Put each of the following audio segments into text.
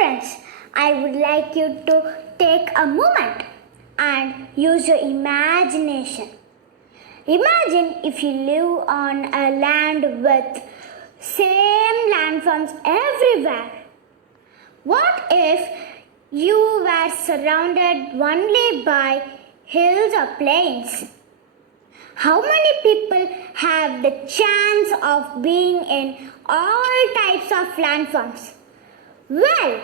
friends, I would like you to take a moment and use your imagination. Imagine if you live on a land with same landforms everywhere. What if you were surrounded only by hills or plains? How many people have the chance of being in all types of landforms? Well,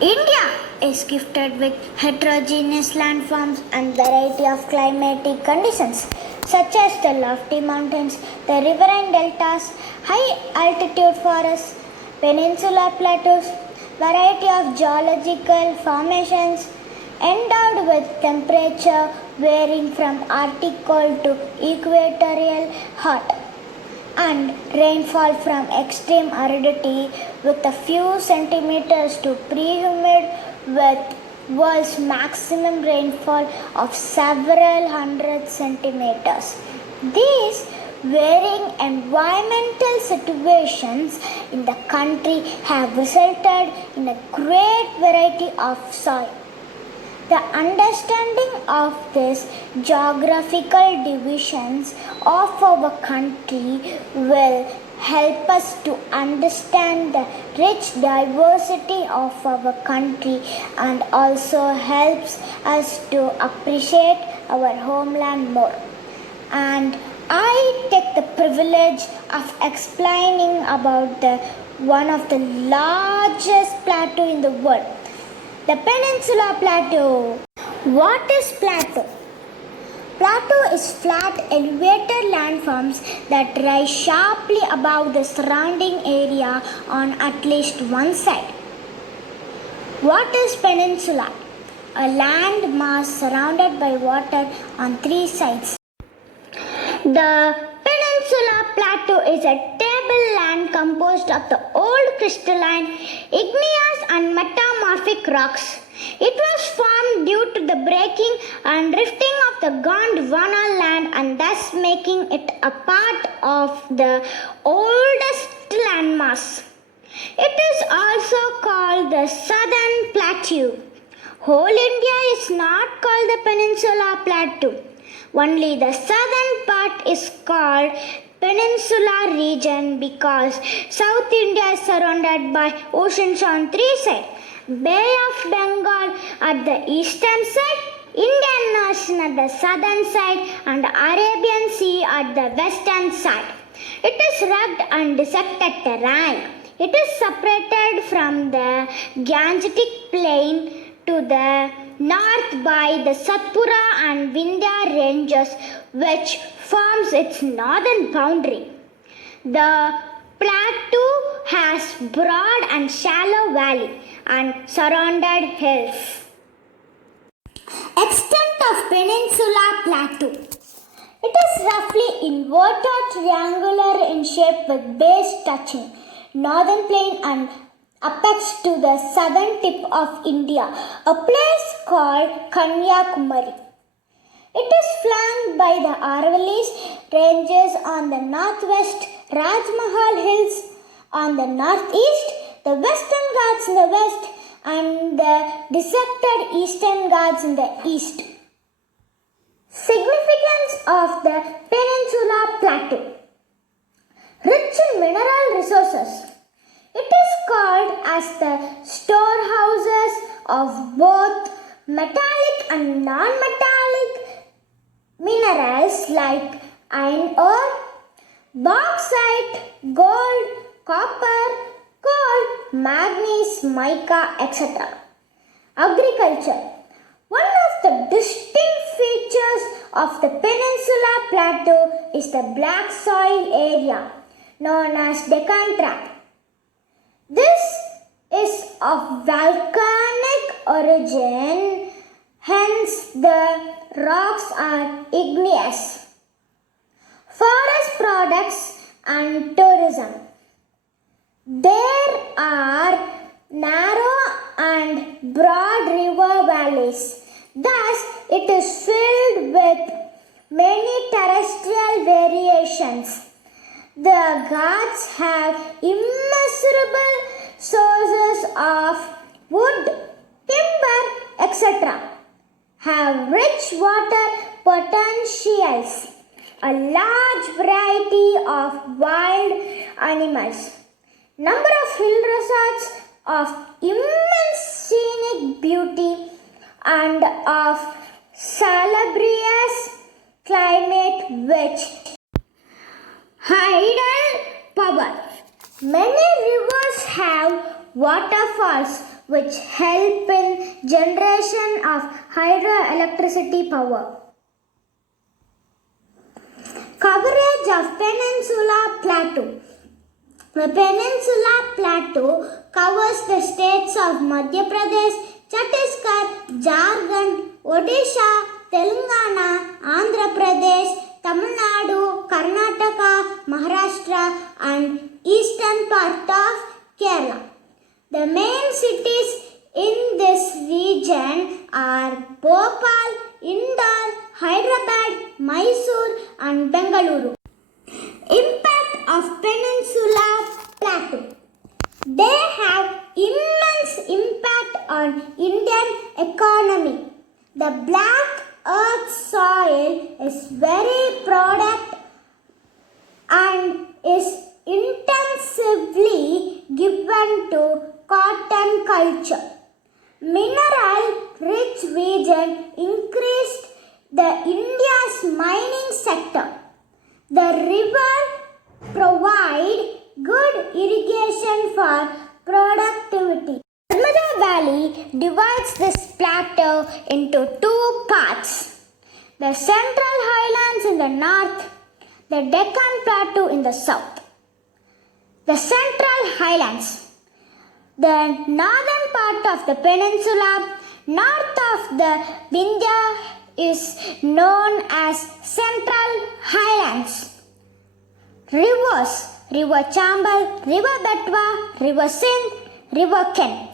India is gifted with heterogeneous landforms and variety of climatic conditions such as the lofty mountains, the riverine deltas, high altitude forests, peninsular plateaus, variety of geological formations endowed with temperature varying from Arctic cold to equatorial hot, and rainfall from extreme aridity with a few centimeters to pre-humid with world's maximum rainfall of several hundred centimeters. These varying environmental situations in the country have resulted in a great variety of soil. The understanding of these geographical divisions of our country will help us to understand the rich diversity of our country and also helps us to appreciate our homeland more. And I take the privilege of explaining about one of the largest plateau in the world, the Peninsula Plateau. What is plateau? Plateau is flat elevated landforms that rise sharply above the surrounding area on at least one side. What is peninsula? A land mass surrounded by water on three sides. The Peninsula Plateau is a tableland composed of the old crystalline, igneous and metamorphic rocks. It was formed due to the breaking and rifting of the Gondwana land and thus making it a part of the oldest landmass. It is also called the Southern Plateau. Whole India is not called the Peninsula Plateau. Only the southern part is called Peninsular region because South India is surrounded by oceans on three sides. Bay of Bengal at the eastern side, Indian Ocean at the southern side and Arabian Sea at the western side. It is rugged and dissected terrain. It is separated from the Gangetic plain to the north by the Satpura and Vindhya ranges, which forms its northern boundary. The plateau has broad and shallow valley and surrounded hills. Extent of Peninsula Plateau. It is roughly inverted triangular in shape with base touching northern plain and apex to the southern tip of India, a place called Kanyakumari. It is flanked by the Aravallis ranges on the northwest, Rajmahal Hills on the northeast, the Western Ghats in the west, and the dissected Eastern Ghats in the east. Significance of the Peninsula Plateau. Rich in mineral resources. It is called as the storehouses of both metallic and non-metallic minerals like iron ore, bauxite, gold, copper, coal, manganese, mica, etc. Agriculture. One of the distinct features of the Peninsula Plateau is the black soil area known as Deccan Trap. This is of volcanic origin, hence the rocks are igneous. Forest products and tourism. There are narrow and broad river valleys. Thus, it is filled with many terrestrial variations. The Ghats have immeasurable sources of have rich water potentials, a large variety of wild animals, number of hill resorts of immense scenic beauty, and of salubrious climate which tidal power. Many rivers have waterfalls which help in generation of hydroelectricity power. Coverage of Peninsula Plateau. The Peninsula Plateau covers the states of Madhya Pradesh, Chhattisgarh, Jharkhand, Odisha, Telangana, Andhra Pradesh, Tamil Nadu, Karnataka, Maharashtra, and eastern part of Kerala. The main cities in this region are Bhopal, Indore, Hyderabad, Mysore, and Bengaluru. Impact of Peninsula Plateau. They have immense impact on Indian economy. The black earth soil is very product and is intensively given to cotton culture. Mineral rich region increased the India's mining sector. The river provide good irrigation for productivity. Narmada Valley divides this plateau into two parts. The Central Highlands in the north, the Deccan Plateau in the south. The Central Highlands, the northern part of the peninsula, north of the Vindhya, is known as Central Highlands. Rivers, River Chambal, River Betwa, River Sindh, River Ken.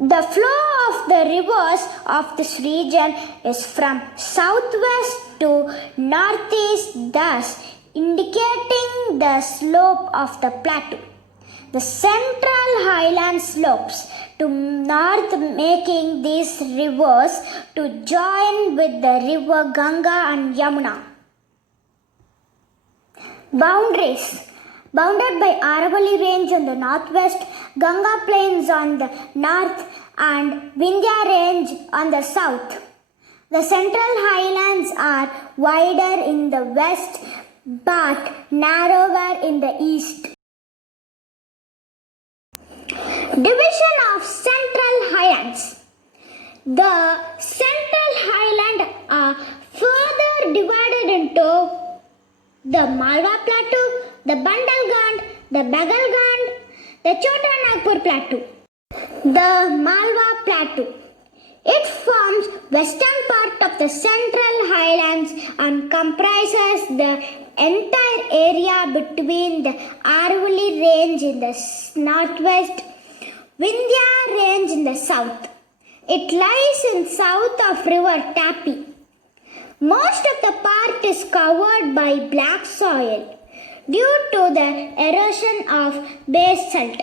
The flow of the rivers of this region is from southwest to northeast, thus indicating the slope of the plateau. The Central Highland slopes to north, making these rivers to join with the river Ganga and Yamuna. Boundaries. Bounded by Aravalli Range on the northwest, Ganga Plains on the north, and Vindhya Range on the south. The Central Highlands are wider in the west but narrower in the east. Division of Central Highlands. The Central Highlands are further divided into the Malwa Plateau, the Bundelkhand, the Bagalkhand, the Chota Nagpur Plateau. The Malwa Plateau. It forms western part of the Central Highlands and comprises the entire area between the Aravalli Range in the northwest, Vindhya Range in the south. It lies in south of river Tapi. Most of the part is covered by black soil due to the erosion of basalt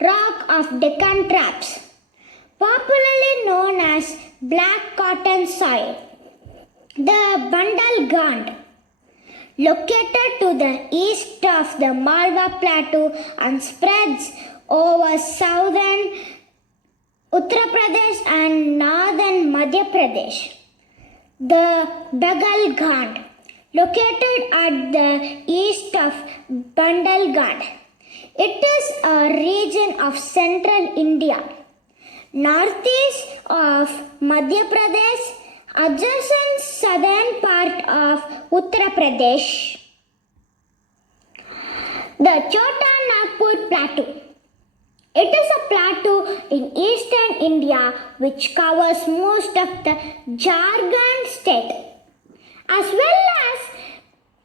rock of Deccan Traps, popularly known as black cotton soil. The Bundelkhand, located to the east of the Malwa Plateau and spreads over southern Uttar Pradesh and northern Madhya Pradesh. The Bagalkhand, located at the east of Bundelkhand. It is a region of central India, northeast of Madhya Pradesh, adjacent southern part of Uttar Pradesh. The Chota Nagpur Plateau. It is a plateau in eastern India which covers most of the Jharkhand state as well as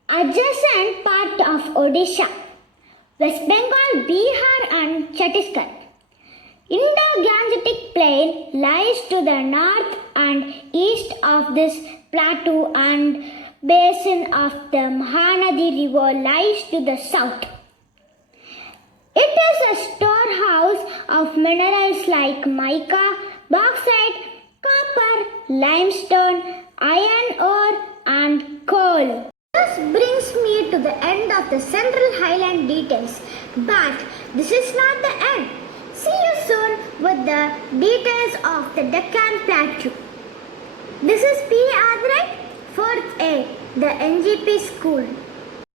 adjacent part of Odisha, West Bengal, Bihar and Chhattisgarh. Indo-Gangetic Plain lies to the north and east of this plateau and basin of the Mahanadi River lies to the south. It is a storehouse of minerals like mica, bauxite, copper, limestone, iron ore, and coal. This brings me to the end of the Central Highland details, but this is not the end. See you soon with the details of the Deccan Plateau. This is P. Athirai, 4th A, the NGP school.